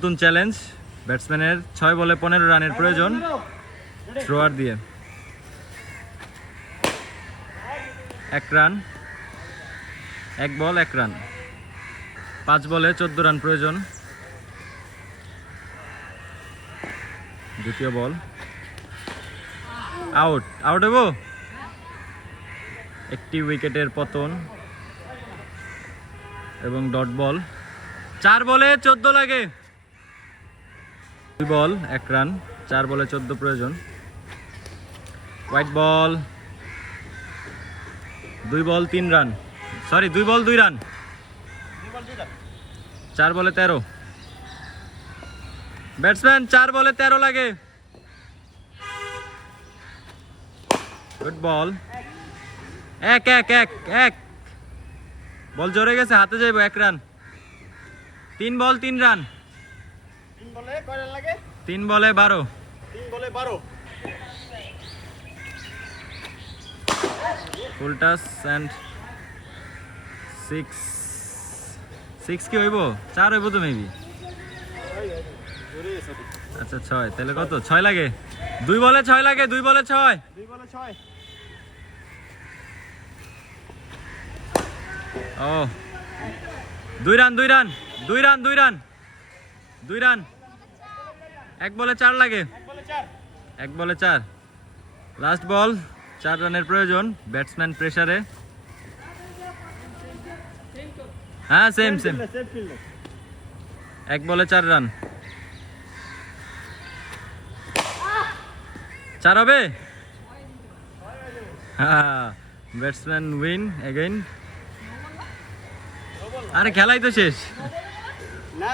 নতুন চ্যালেঞ্জ, ব্যাটসম্যানের 6 বলে 15 রানের প্রয়োজন থ্রোয়ার দিয়ে। 1 রান, 1 বল 1 রান। 5 বলে 14 রান প্রয়োজন। দ্বিতীয় বল, আউট। আউট হবো, একটি উইকেটের পতন এবং ডট বল। 4 বলে 14 লাগে। 2 বল 1 রান, 4 বলে 14 প্রয়োজন। হোয়াইট বল, 2 বল 3 রান, সরি 2 বল 2 রান। 4 বলে 13। ব্যাটসম্যান 4 বলে 13 লাগে। গুড বল, 1 বল জোরে গেছে, হাতে যাইব। 1 রান। 3 বল 3 রান। 3 বলে কয় রান লাগে? 3 বলে 12। 3 বলে 12। ফুল টাচ এন্ড 6 কি হইব? 4 হইব তো মেবি। আচ্ছা 6, তাহলে কত? 6 লাগে। 2 বলে 6 লাগে, 2 বলে 6। 2 বলে 6। ও 2 run 2 run 2 run 2 run 2 run. 1 বলে 4 লাগে। 1 বলে 4। 1 বলে 4। লাস্ট বল, 4 রানের প্রয়োজন। ব্যাটসম্যান প্রেসারে। হ্যাঁ সেম। 1 বলে 4 রান। 4 হবে। হ্যাঁ, ব্যাটসম্যান উইন এগেইন। আরে খেলাই তো শেষ না।